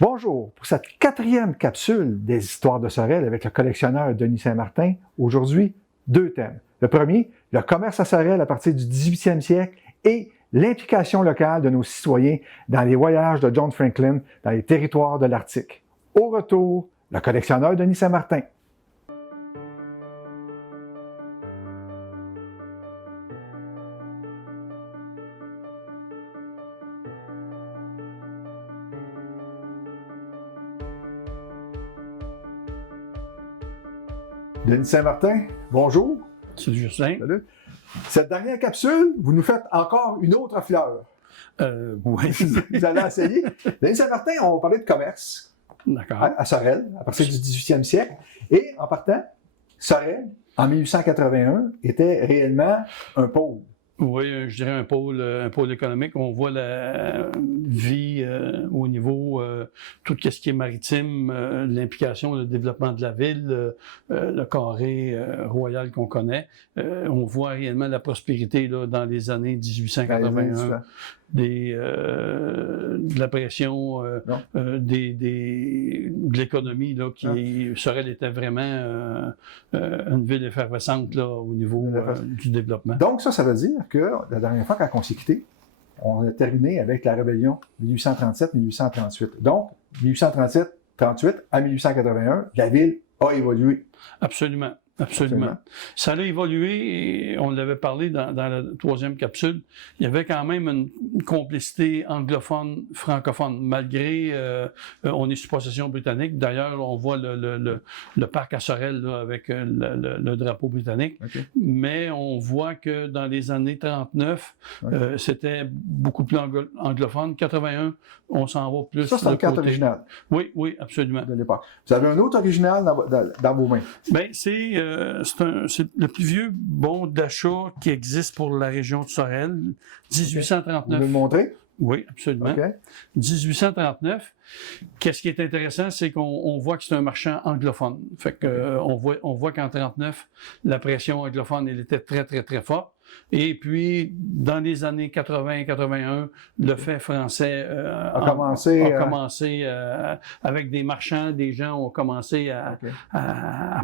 Bonjour, pour cette 4e capsule des histoires de Sorel avec le collectionneur Denis Saint-Martin, aujourd'hui, 2 thèmes. Le premier, le commerce à Sorel à partir du 18e siècle et l'implication locale de nos citoyens dans les voyages de John Franklin dans les territoires de l'Arctique. Au retour, le collectionneur Denis Saint-Martin. Denis Saint-Martin, bonjour. Salut Justin. Salut. Cette dernière capsule, vous nous faites encore une autre fleur. Oui. Vous allez essayer. Denis Saint-Martin, on va parler de commerce D'accord. à Sorel, à partir du 18e siècle. Et en partant, Sorel, en 1881, était réellement un pôle. Oui, je dirais un pôle économique. On voit la vie au niveau, tout ce qui est maritime, l'implication, le développement de la ville, le carré royal qu'on connaît. On voit réellement la prospérité là, dans les années 1881. De la pression de l'économie là, Sorel était vraiment une ville effervescente là, au niveau du développement. Donc ça veut dire que la dernière fois quand on s'est quitté, on a terminé avec la rébellion 1837-1838. Donc 1837-38 à 1881, la ville a évolué. Absolument. Absolument. Ça a évolué et on l'avait parlé dans la 3e capsule. Il y avait quand même une complicité anglophone-francophone, malgré on est sous possession britannique. D'ailleurs, on voit le parc à Sorel là, avec le drapeau britannique. Okay. Mais on voit que dans les années 39, c'était beaucoup plus anglophone. 81, on s'en va plus. Ça, c'est le carte original. Oui, oui, absolument. De l'époque. Vous avez un autre original dans vos mains? Bien, c'est le plus vieux bon d'achat qui existe pour la région de Sorel, 1839. Vous pouvez le montrer? Oui, absolument. Okay. 1839. Qu'est-ce qui est intéressant, c'est qu'on voit que c'est un marchand anglophone. Fait que, on voit qu'en 1939, la pression anglophone, elle était très, très, très forte. Et puis, dans les années 80-81, le fait français a commencé avec des marchands, des gens ont commencé à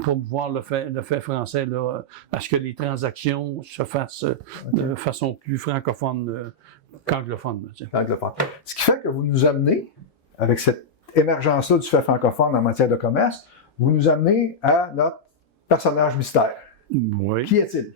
promouvoir le fait français, là, à ce que les transactions se fassent de façon plus francophone qu'anglophone. Anglophone. Ce qui fait que vous nous amenez, avec cette émergence-là du fait francophone en matière de commerce, vous nous amenez à notre personnage mystère. Oui. Qui est-il?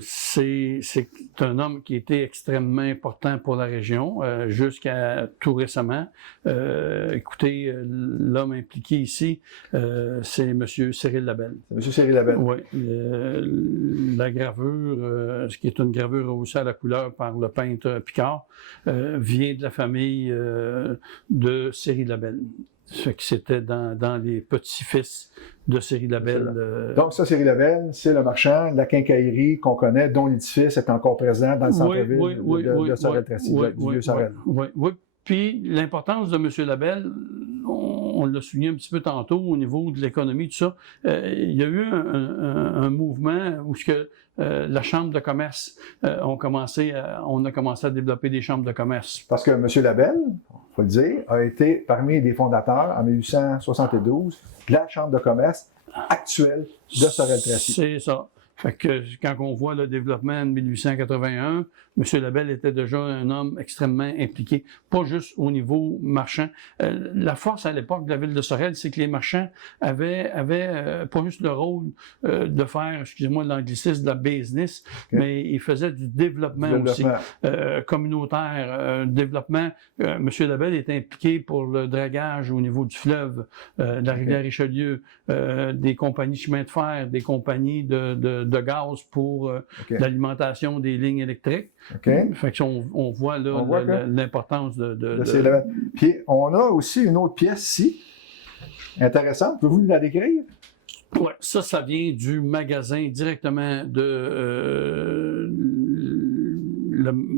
C'est un homme qui était extrêmement important pour la région jusqu'à tout récemment. Écoutez, l'homme impliqué ici, c'est M. Cyril Labelle. C'est M. Cyril Labelle. Oui. La gravure, ce qui est une gravure rehaussée à la couleur par le peintre Picard, vient de la famille de Cyril Labelle. Ce qui c'était dans les petits-fils de Cyril Labelle. Donc ça, Cyril Labelle, c'est le marchand, la quincaillerie qu'on connaît, dont l'édifice est encore présent dans le centre-ville de Sorel-Tracy, du vieux Sorel. Oui. Puis l'importance de M. Labelle, on l'a souligné un petit peu tantôt au niveau de l'économie, tout ça. Il y a eu un mouvement où la chambre de commerce, on a commencé à développer des chambres de commerce. Parce que M. Labelle, il faut le dire, a été parmi les fondateurs en 1872 de la chambre de commerce actuelle de Sorel-Tracy. C'est ça. Fait que quand on voit le développement en 1881, M. Labelle était déjà un homme extrêmement impliqué, pas juste au niveau marchand. La force à l'époque de la ville de Sorel, c'est que les marchands avaient pas juste le rôle de faire, excusez-moi l'anglicisme, de la business, mais ils faisaient du développement aussi communautaire, développement. M. Labelle était impliqué pour le dragage au niveau du fleuve, de la rivière Richelieu, des compagnies chemin de fer, des compagnies de gaz pour l'alimentation des lignes électriques. Fait qu'on voit là l'importance de Puis on a aussi une autre pièce ici, intéressante. Pouvez-vous nous la décrire? Oui, ça vient du magasin directement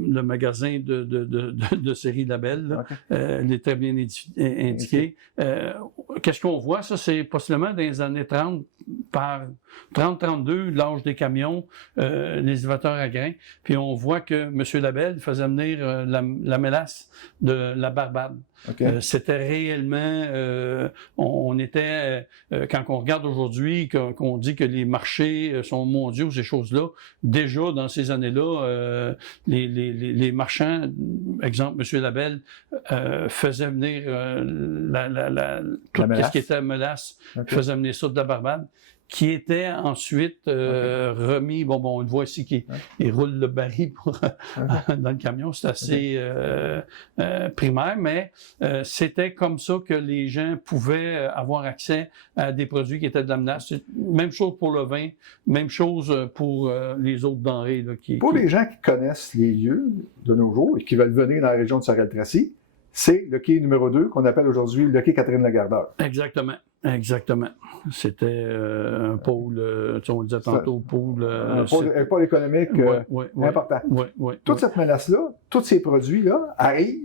le magasin de Cyril Labelle. Elle est très bien indiquée. Qu'est-ce qu'on voit? Ça, c'est possiblement dans les années 30, par 30-32, l'âge des camions, les élévateurs à grains. Puis on voit que M. Labelle faisait venir la mélasse de la Barbade. Okay. C'était réellement, on était, quand on regarde aujourd'hui, qu'on dit que les marchés sont mondiaux, ces choses-là, déjà dans ces années-là, les marchands, exemple, M. Labelle, faisaient venir tout ce qui était mélasse, faisait venir ça de la Barbade, qui était ensuite remis. Bon, on le voit ici qu'il roule le baril dans le camion. C'est assez primaire, mais c'était comme ça que les gens pouvaient avoir accès à des produits qui étaient de la menace. Même chose pour le vin, même chose pour les autres denrées. Là, les gens qui connaissent les lieux de nos jours et qui veulent venir dans la région de Sorel-Tracy, c'est le quai numéro 2 qu'on appelle aujourd'hui le quai Catherine-Lagardeur. Exactement. Exactement. C'était un pôle, on le disait tantôt, un pôle économique important. Toute cette menace-là, tous ces produits-là arrivent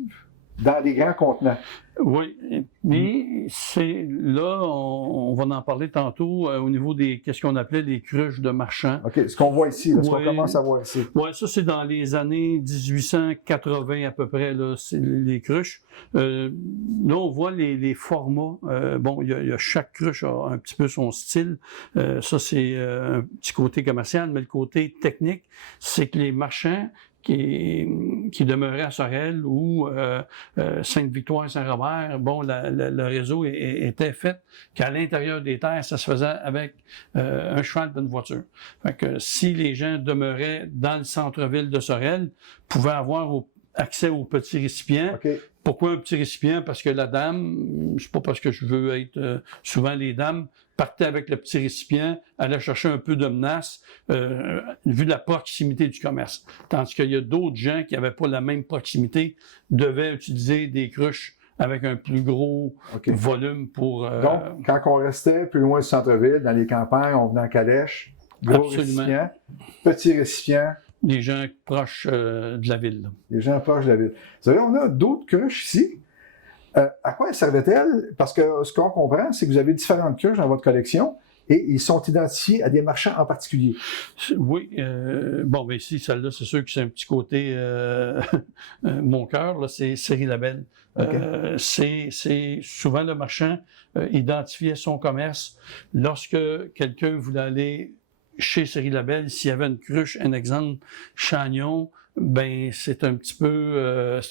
dans des grands contenants. Oui, mais c'est là, on va en parler tantôt au niveau des, qu'est-ce qu'on appelait les cruches de marchands. OK, ce qu'on voit ici, là, ce qu'on commence à voir ici. Oui, ça c'est dans les années 1880 à peu près, là, c'est les cruches. Là, on voit les formats. Bon, il y a chaque cruche a un petit peu son style. Ça, c'est un petit côté commercial, mais le côté technique, c'est que les marchands qui demeurait à Sorel ou Sainte-Victoire, Saint-Robert, bon, le réseau était fait qu'à l'intérieur des terres, ça se faisait avec un cheval d'une voiture. Fait que si les gens demeuraient dans le centre-ville de Sorel, pouvaient avoir accès aux petits récipients. Okay. Pourquoi un petit récipient? Parce que la dame, c'est pas parce que je veux être... souvent, les dames partaient avec le petit récipient, allaient chercher un peu de menace, vu la proximité du commerce. Tandis qu'il y a d'autres gens qui n'avaient pas la même proximité, devaient utiliser des cruches avec un plus gros volume pour... Donc, quand on restait plus loin du centre-ville, dans les campagnes, on venait en calèche, gros récipient, petit récipient. Les gens proches de la ville. Là. Les gens proches de la ville. Vous savez, on a d'autres cruches ici. À quoi elles servaient-elles? Parce que ce qu'on comprend, c'est que vous avez différentes cruches dans votre collection et ils sont identifiés à des marchands en particulier. Oui. Bon, mais ici, celle-là, c'est sûr que c'est un petit côté mon cœur, là, c'est Série Labelle. Okay. C'est souvent le marchand identifiait son commerce. Lorsque quelqu'un voulait aller chez Série Labelle, s'il y avait une cruche, un exemple, Chagnon, ben c'est un petit peu,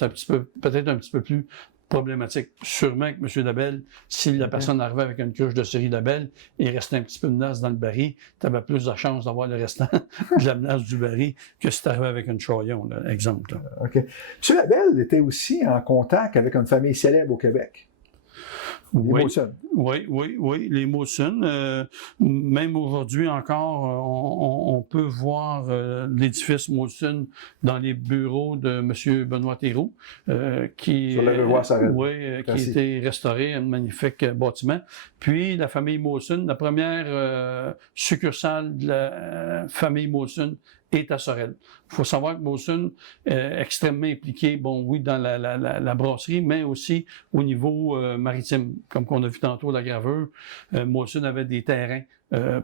peut-être un petit peu plus problématique. Sûrement que M. Labelle, si la personne arrivait avec une cruche de Série Labelle, il restait un petit peu de menace dans le baril, tu avais plus de chance d'avoir le restant de la menace du baril que si tu arrivais avec une Chaillon, là, exemple. Là. OK. M. Labelle était aussi en contact avec une famille célèbre au Québec. Les Mawson. Oui, les Mawson. Même aujourd'hui encore, on peut voir l'édifice Mawson dans les bureaux de M. Benoît Théroux, qui, sur la rue Sorel. qui a été restauré, un magnifique bâtiment. Puis la famille Mawson, la première succursale de la famille Mawson est à Sorel. Il faut savoir que Mawson est extrêmement impliqué, bon, oui, dans la brasserie, mais aussi au niveau maritime. Comme qu'on a vu tantôt la gravure, Mawson avait des terrains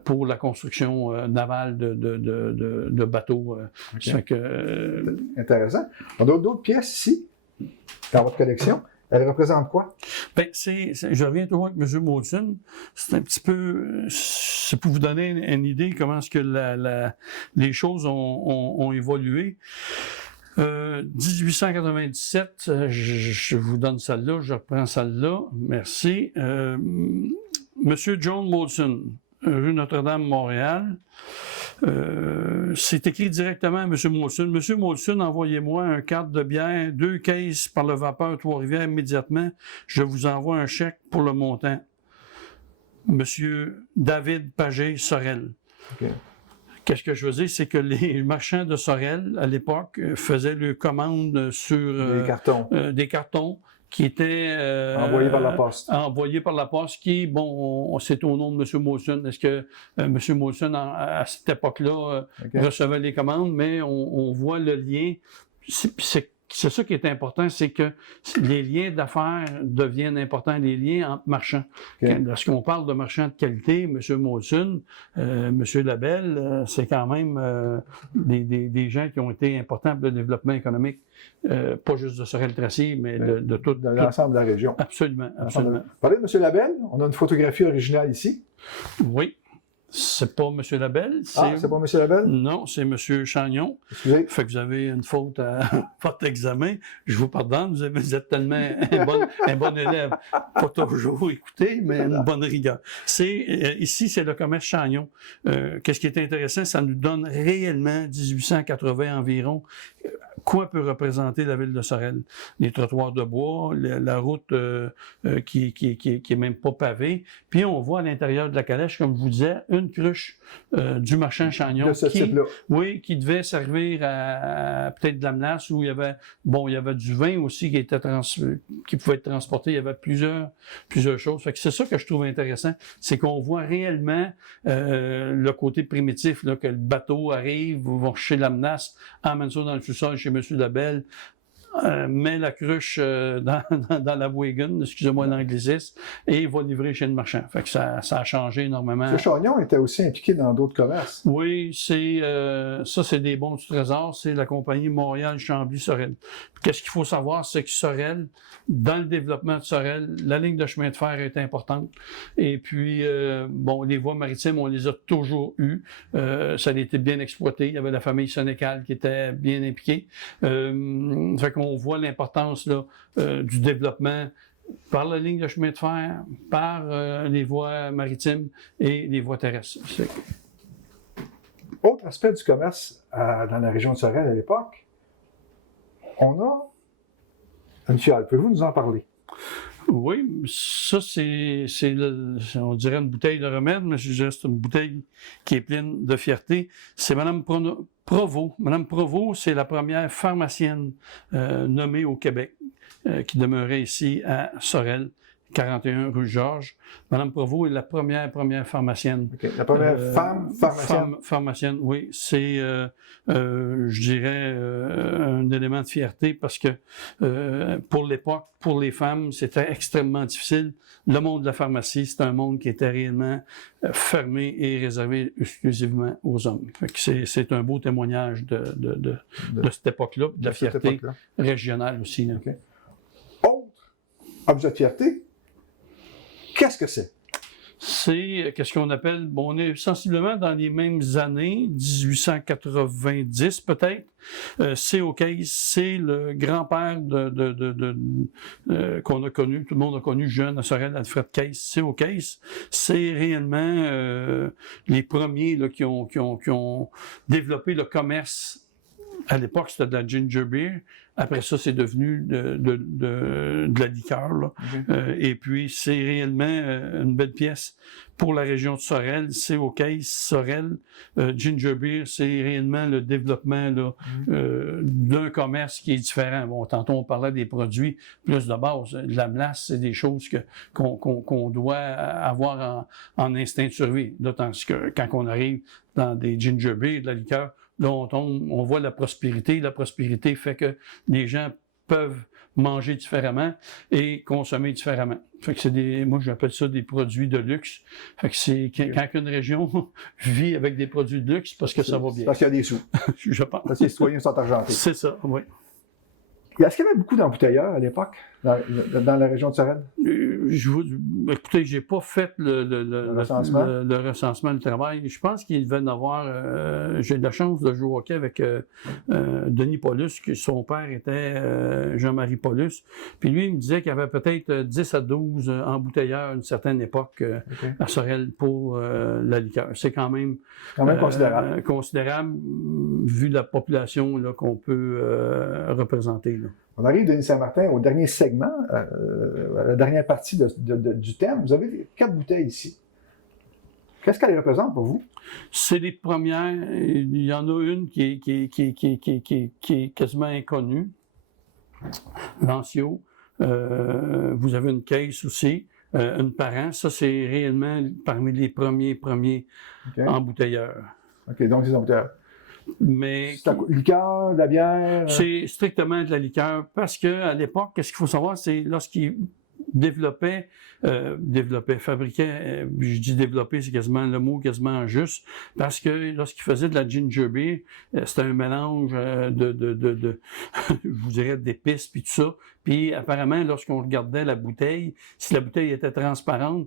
pour la construction navale de bateaux. Okay. Ça fait que, intéressant. On a d'autres pièces ici, dans votre collection. Elle représente quoi? Ben, je reviens toujours avec M. Mawson. C'est un petit peu, c'est pour vous donner une idée comment est-ce que les choses ont évolué. 1897, je vous donne celle-là, je reprends celle-là. Merci. Monsieur John Mawson, rue Notre-Dame, Montréal. C'est écrit directement à M. Mawson. M. Mawson, envoyez-moi un carte de bière, 2 caisses par le vapeur Trois-Rivières immédiatement. Je vous envoie un chèque pour le montant. M. David Pagé, Sorel. Okay. Qu'est-ce que je veux dire, c'est que les marchands de Sorel, à l'époque, faisaient leurs commandes sur des cartons qui étaient envoyés par la poste. Envoyés par la poste, qui, bon, c'est au nom de M. Mawson. Est-ce que M. Mawson, à cette époque-là, recevait les commandes, mais on voit le lien. C'est c'est ça qui est important, c'est que les liens d'affaires deviennent importants, les liens entre marchands. Okay. Lorsqu'on parle de marchands de qualité, M. Molson, M. Labelle, c'est quand même des gens qui ont été importants pour le développement économique, pas juste de Sorel-Tracy, mais de tout. De l'ensemble de la région. Absolument, absolument. Parlez de M. Labelle, on a une photographie originale ici. Oui. C'est pas M. Labelle. C'est pas M. Labelle? Non, c'est M. Chagnon. Excusez. Fait que vous avez une faute à votre examen. Je vous pardonne, vous êtes tellement un bon élève. Pas toujours écouter, mais une bonne rigueur. Ici, c'est le commerce Chagnon. Qu'est-ce qui est intéressant, ça nous donne réellement 1880 environ. Quoi peut représenter la ville de Sorel? Les trottoirs de bois, la route qui est même pas pavée. Puis on voit à l'intérieur de la calèche, comme je vous disais, une cruche du marchand Chagnon. De ce type-là. Oui, qui devait servir à peut-être de la menace, où il y avait du vin aussi qui pouvait être transporté. Il y avait plusieurs choses. Fait que c'est ça que je trouve intéressant, c'est qu'on voit réellement le côté primitif, là, que le bateau arrive, vont chercher la menace, emmène ça dans le sous-sol chez M. Labelle, met la cruche dans la wagon, excusez-moi l'anglicisme, et va livrer chez le marchand. Fait que ça a changé énormément. M. Chagnon était aussi impliqué dans d'autres commerces. Oui, ça c'est des bons du trésor, c'est la compagnie Montréal-Chambly-Sorel. Qu'est-ce qu'il faut savoir, c'est que Sorel, dans le développement de Sorel, la ligne de chemin de fer est importante. Et puis, les voies maritimes, on les a toujours eues. Ça a été bien exploité. Il y avait la famille Sénécal qui était bien impliquée. Fait qu'on voit l'importance là, du développement par la ligne de chemin de fer, par les voies maritimes et les voies terrestres. Autre aspect du commerce dans la région de Sorel à l'époque, on a une fiole. Pouvez-vous nous en parler? Oui, ça, on dirait une bouteille de remède, mais je dirais que c'est une bouteille qui est pleine de fierté. C'est Mme Provost. Mme Provost, c'est la première pharmacienne nommée au Québec, qui demeurait ici à Sorel, 41 rue Georges. Mme Provost est la première pharmacienne. Okay. La première femme pharmacienne? Pharmacienne, oui. C'est, je dirais, un élément de fierté parce que pour l'époque, pour les femmes, c'était extrêmement difficile. Le monde de la pharmacie, c'est un monde qui était réellement fermé et réservé exclusivement aux hommes. Fait que c'est un beau témoignage de cette époque-là, de la fierté régionale aussi. Okay. Autre objet de fierté, qu'est-ce que c'est? C'est qu'est-ce qu'on appelle, on est sensiblement dans les mêmes années, 1890 peut-être. C.O. Case, c'est le grand-père qu'on a connu, tout le monde a connu jeune à Sorel, Alfred Case. C.O. Case, c'est réellement les premiers là, qui ont développé le commerce. À l'époque, c'était de la ginger beer. Après ça, c'est devenu de la liqueur. Là. Okay. Et puis, c'est réellement une belle pièce pour la région de Sorel. C'est au Case, Sorel. Ginger beer, c'est réellement le développement là, d'un commerce qui est différent. Bon, tantôt, on parlait des produits plus de base. De la melasse, c'est des choses qu'on doit avoir en instinct de survie. D'autant que quand on arrive dans des ginger beer, de la liqueur, là, on voit la prospérité. La prospérité fait que les gens peuvent manger différemment et consommer différemment. Fait que moi, j'appelle ça des produits de luxe. Fait que c'est quand une région vit avec des produits de luxe, parce que ça va bien. Parce qu'il y a des sous. Je pense. Parce que les citoyens sont argentés. C'est ça, oui. Est-ce qu'il y avait beaucoup d'embouteilleurs à l'époque, dans la région de Sorel? Écoutez, j'ai pas fait le recensement du travail. Je pense qu'il devait en avoir... j'ai eu la chance de jouer au hockey avec Denis Paulus, que son père était Jean-Marie Paulus. Puis lui, il me disait qu'il y avait peut-être 10 à 12 embouteilleurs à une certaine époque à Sorel pour la liqueur. C'est quand même considérable. Considérable, vu la population là, qu'on peut représenter. Là. On arrive, Denis Saint-Martin, au dernier segment, à la dernière partie du thème. Vous avez 4 bouteilles ici. Qu'est-ce qu'elles représentent pour vous? C'est les premières. Il y en a une qui est quasiment inconnue. Lancio. Vous avez une caisse aussi. Une Parent. Ça, c'est réellement parmi les premiers embouteilleurs. OK, donc des embouteilleurs. Mais C'est liqueur, de la bière? c'est strictement de la liqueur parce que à l'époque, qu'est-ce qu'il faut savoir, c'est lorsqu'ils fabriquaient, je dis développer, c'est quasiment le mot quasiment juste, parce que lorsqu'ils faisaient de la ginger beer, c'était un mélange je vous dirais, d'épices puis tout ça. Puis apparemment, lorsqu'on regardait la bouteille, si la bouteille était transparente,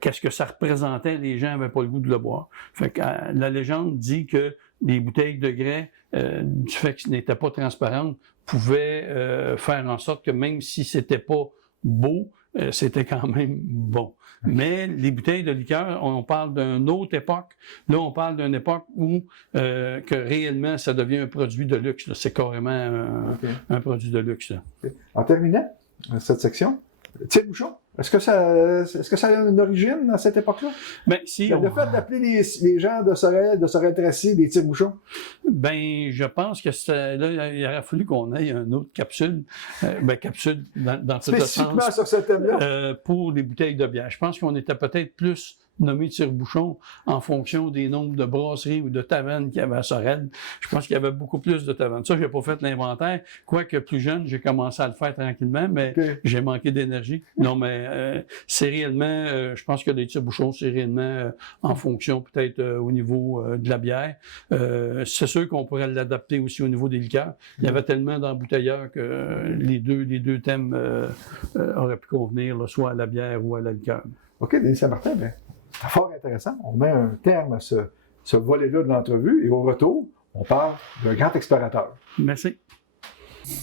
qu'est-ce que ça représentait? Les gens n'avaient pas le goût de le boire. Fait que la légende dit que les bouteilles de grès, du fait qu'elles n'étaient pas transparentes, pouvaient faire en sorte que même si c'était pas beau, c'était quand même bon. Mais les bouteilles de liqueur, on parle d'une autre époque. Là, on parle d'une époque où que réellement, ça devient un produit de luxe. C'est carrément un produit de luxe. Là. En terminant cette section, tire-bouchon. Est-ce que ça a une origine à cette époque-là? Ben, si Le fait d'appeler les gens de Sorel-Tracy des tire-bouchons? Ben, je pense que là, il aurait fallu qu'on ait une autre capsule, capsule dans tout le sens. Spécifiquement sur ce thème-là? Pour les bouteilles de bière. Je pense qu'on était peut-être plus nommé tire-bouchon en fonction des nombres de brasseries ou de tavernes qu'il y avait à Sorel. Je pense qu'il y avait beaucoup plus de tavernes. Ça, j'ai pas fait l'inventaire. Quoique plus jeune, j'ai commencé à le faire tranquillement, mais j'ai manqué d'énergie. Non, mais c'est réellement, je pense que les tire-bouchons, c'est réellement en fonction peut-être au niveau de la bière. C'est sûr qu'on pourrait l'adapter aussi au niveau des liqueurs. Il y avait tellement d'embouteilleurs que les deux thèmes auraient pu convenir, là, soit à la bière ou à la liqueur. OK, Denis Saint-Martin, bien, c'est fort intéressant. On met un terme à ce volet-là de l'entrevue et au retour, on parle d'un grand explorateur. Merci.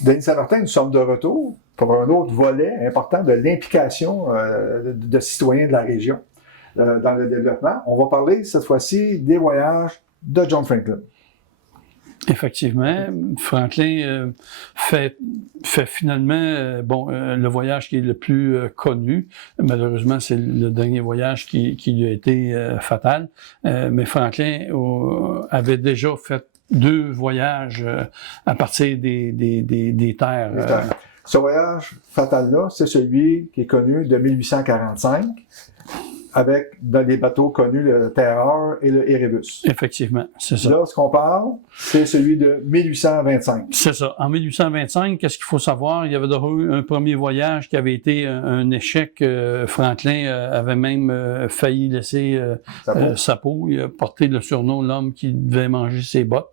Denis Saint-Martin, nous sommes de retour pour un autre volet important de l'implication de citoyens de la région dans le développement. On va parler cette fois-ci des voyages de John Franklin. Effectivement, Franklin fait finalement le voyage qui est le plus connu. Malheureusement, c'est le dernier voyage qui lui a été fatal. Mais Franklin avait déjà fait 2 voyages à partir des terres. Ce voyage fatal-là, c'est celui qui est connu de 1845. Avec dans les bateaux connus le Terreur et le Erebus. Effectivement, c'est ça. Là, ce qu'on parle, c'est celui de 1825. C'est ça. En 1825, qu'est-ce qu'il faut savoir? Il y avait eu un premier voyage qui avait été un échec. Franklin avait même failli laisser sa peau. Il a porté le surnom « l'homme qui devait manger ses bottes ».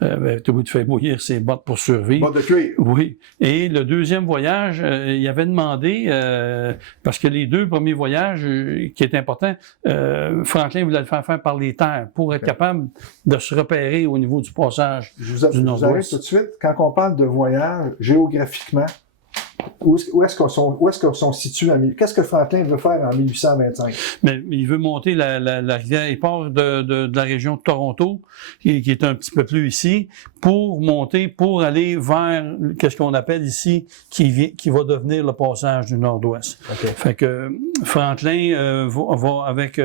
Tout le monde fait bouillir ses bottes pour survivre. Bottes de cuir. Oui. Et le deuxième voyage, il avait demandé, parce que les 2 premiers voyages, qui étaient importants, Franklin voulait le faire par les terres pour être capable de se repérer au niveau du passage du Nord-Ouest. Je vous arrête tout de suite. Quand on parle de voyage, géographiquement, où est-ce qu'on sont situés? Qu'est-ce que Franklin veut faire en 1825? Mais il veut monter la rivière. Il part de la région de Toronto, qui est un petit peu plus ici, pour monter, pour aller vers qu'est-ce qu'on appelle ici, qui va devenir le passage du Nord-Ouest. Okay. Fait que Franklin va avec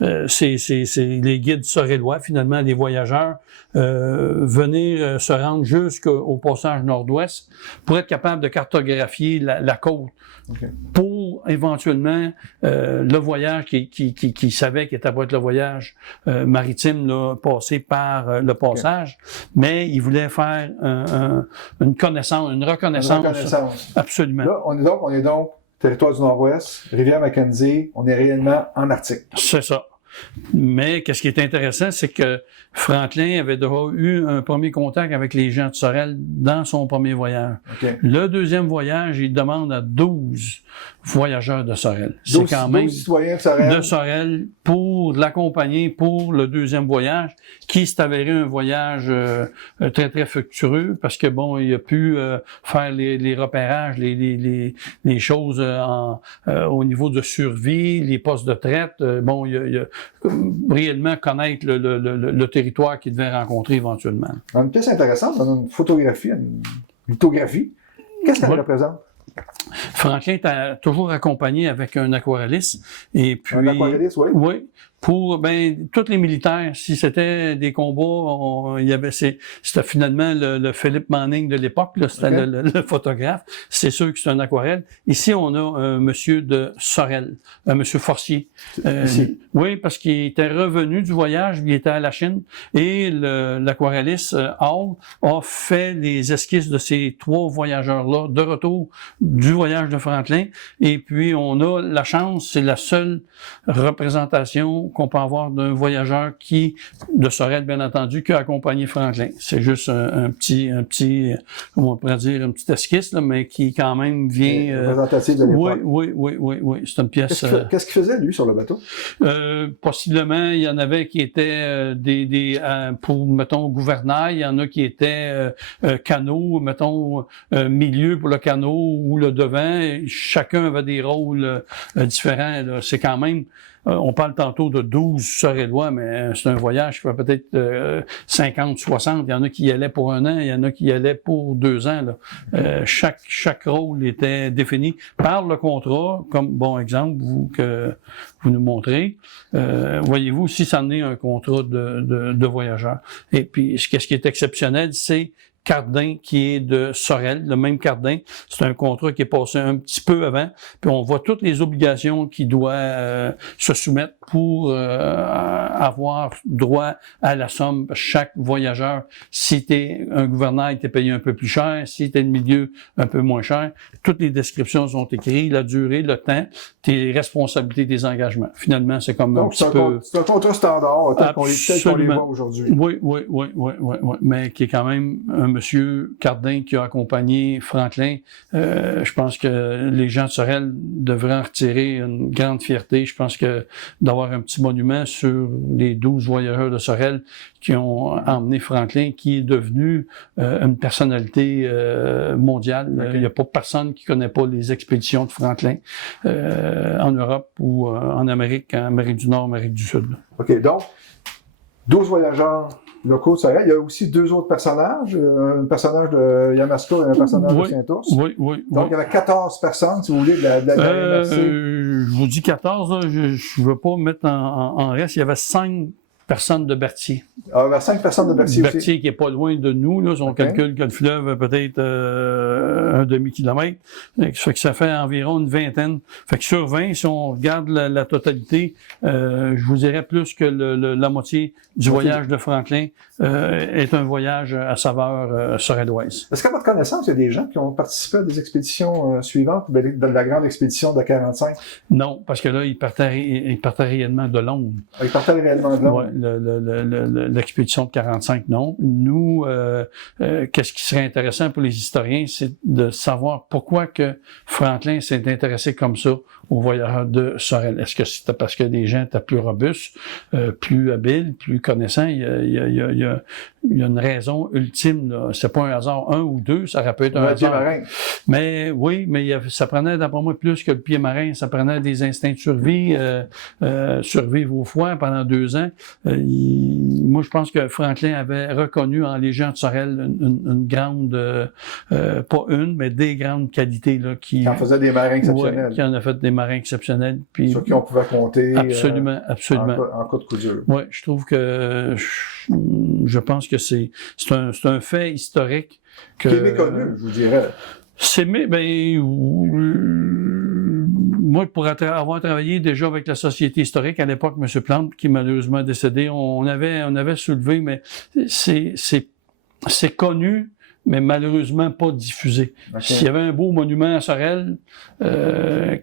les guides sorellois, finalement, des voyageurs, venir se rendre jusqu'au passage Nord-Ouest pour être capable de cartographier la côte. Okay. Pour éventuellement le voyage qui savait qu'il était pour être le voyage maritime, là, passé par le passage, mais il voulait faire une reconnaissance. Absolument. Là, on est donc territoire du Nord-Ouest, rivière Mackenzie, on est réellement en Arctique. C'est ça. Mais qu'est-ce qui est intéressant, c'est que Franklin avait déjà eu un premier contact avec les gens de Sorel dans son premier voyage. Okay. Le deuxième voyage, il demande à 12 voyageurs de Sorel. C'est quand même 12 citoyens de Sorel pour l'accompagner pour le deuxième voyage, qui s'est avéré un voyage très, très fructueux parce que bon, il a pu faire les repérages, les choses au niveau de survie, les postes de traite. Il a réellement connaître le territoire qu'il devait rencontrer éventuellement. Une pièce intéressante, on a une photographie, une lithographie. Qu'est-ce qu'elle représente? Franklin est toujours accompagné avec un aquarelliste. Et puis, un aquarelliste, oui. Oui. pour tous les militaires, si c'était des combats, c'était finalement le Philippe Manning de l'époque, là, c'était le photographe. C'est sûr que c'est un aquarelle. Ici, on a un monsieur de Sorel, un monsieur Forcier. Oui, parce qu'il était revenu du voyage, il était à la Chine, et l'aquarelliste Hall a fait les esquisses de ces 3 voyageurs-là de retour du voyage de Franklin. Et puis, on a la chance, c'est la seule représentation qu'on peut avoir d'un voyageur de Sorel, bien entendu, qui a accompagné Franklin. C'est juste un petit, comment on pourrait dire, une petite esquisse, là, mais qui quand même vient... représentative de l'époque. Oui. C'est une pièce... Qu'est-ce qu'il faisait, lui, sur le bateau? Possiblement, il y en avait qui étaient pour, mettons, gouvernail, il y en a qui étaient canaux, mettons, milieu pour le canot ou le devant. Chacun avait des rôles différents. Là. C'est quand même... on parle tantôt de 12 Sorellois, mais c'est un voyage qui fait peut-être 50, 60. Il y en a qui y allaient pour 1 an, il y en a qui y allaient pour 2 ans. Là. Chaque rôle était défini par le contrat, comme bon exemple que vous nous montrez. Voyez-vous, si ça en est un contrat de voyageur. Et puis, ce qui est exceptionnel, c'est Cardin, qui est de Sorel, le même Cardin. C'est un contrat qui est passé un petit peu avant. Puis on voit toutes les obligations qu'il doit se soumettre pour avoir droit à la somme. Chaque voyageur, si t'es un gouvernail, t'es payé un peu plus cher. Si t'es de milieu, un peu moins cher. Toutes les descriptions sont écrites, la durée, le temps, tes responsabilités, tes engagements. Finalement, c'est comme donc, c'est un contrat standard, tel qu'on les voit aujourd'hui. Oui. Mais qui est quand même un monsieur Cardin qui a accompagné Franklin. Je pense que les gens de Sorel devraient en retirer une grande fierté. Je pense que d'avoir un petit monument sur les 12 voyageurs de Sorel qui ont emmené Franklin, qui est devenu une personnalité mondiale. Okay. Il n'y a pas personne qui connaît pas les expéditions de Franklin en Europe ou en Amérique du Nord, Amérique du Sud. OK, donc 12 voyageurs locaux de Sorel. Il y a aussi 2 autres personnages, un personnage de Yamaska et un personnage de Saint-Ours. Oui. Donc, il y avait 14 personnes, si vous voulez, de la MRC. Je vous dis 14, là, je ne veux pas mettre en reste. Il y avait 5 personnes de Berthier. Ah, il y a 5 personnes de Berthier aussi. Berthier qui est pas loin de nous, là. On calcule que le fleuve a peut-être un demi-kilomètre. Ça fait environ une vingtaine. Fait que sur 20, si on regarde la totalité, je vous dirais plus que la moitié du voyage de Franklin est un voyage à saveur sorelloise. Est-ce qu'à votre connaissance, il y a des gens qui ont participé à des expéditions suivantes, de la grande expédition de 45? Non, parce que là, ils partaient réellement de Londres. Ils partaient réellement de Londres? Oui, l'expédition de 45, non. Nous, qu'est-ce qui serait intéressant pour les historiens, c'est de savoir pourquoi que Franklin s'est intéressé comme ça aux voyageurs de Sorel. Est-ce que c'était parce que des gens étaient plus robustes, plus habiles, plus connaissants? Il y a une raison ultime, là. C'est pas un hasard, 1 ou 2, ça aurait pu être un hasard. Marin. Mais oui, mais ça prenait d'après moi plus que le pied marin. Ça prenait des instincts de survie, survivre au froid pendant 2 ans. Moi, je pense que Franklin avait reconnu en les gens de Sorel une grande, pas une, mais des grandes qualités là, qui en faisait des marins exceptionnels. Ouais, qui en a fait des marins exceptionnels. Puis, sur qui on pouvait compter. Absolument. En cas de coup dur. Oui, je trouve que je pense que c'est un fait historique que. Qui est méconnu, je vous dirais. Moi, pour avoir travaillé déjà avec la Société historique à l'époque, M. Plante, qui malheureusement est décédé, on avait soulevé, mais c'est connu, mais malheureusement pas diffusé. Okay. S'il y avait un beau monument à Sorel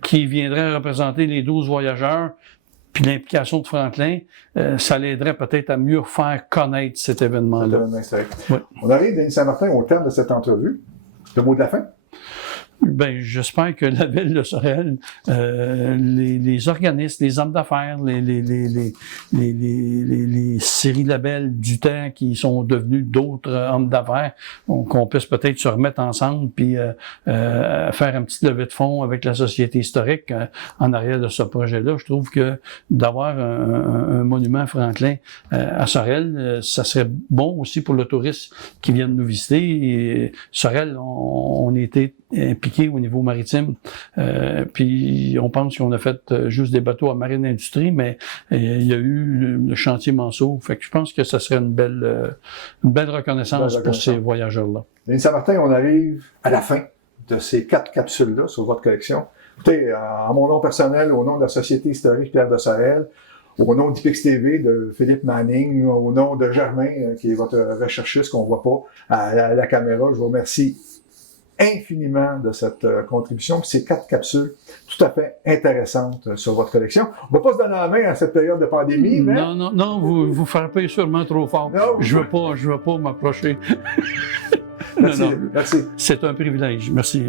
qui viendrait représenter les 12 voyageurs, puis l'implication de Franklin, ça l'aiderait peut-être à mieux faire connaître cet événement-là. Ouais. On arrive, Denis Saint-Martin, au terme de cette entrevue. Le mot de la fin? Ben, j'espère que la ville de Sorel, les organismes, les hommes d'affaires, les séries labels du temps qui sont devenus d'autres hommes d'affaires, qu'on puisse peut-être se remettre ensemble puis faire un petit levée de fonds avec la Société historique en arrière de ce projet-là. Je trouve que d'avoir un monument Franklin à Sorel, ça serait bon aussi pour le touriste qui vient nous visiter. Et Sorel, on était impliqué impliqués au niveau maritime. Puis on pense qu'on a fait juste des bateaux à marine industrie, mais il y a eu le chantier Manceau. Fait que je pense que ça serait une belle reconnaissance pour ces voyageurs-là. Denis Saint-Martin, on arrive à la fin de ces 4 capsules-là sur votre collection. Écoutez, en mon nom personnel, au nom de la Société historique Pierre de Sorel, au nom d'IPIX TV, de Philippe Manning, au nom de Germain, qui est votre recherchiste qu'on voit pas à la caméra, je vous remercie infiniment de cette contribution. Puis ces 4 capsules tout à fait intéressantes sur votre collection. On va pas se donner la main à cette période de pandémie, mais... Non, vous frappez sûrement trop fort. Non, je veux pas m'approcher. Merci. C'est un privilège. Merci.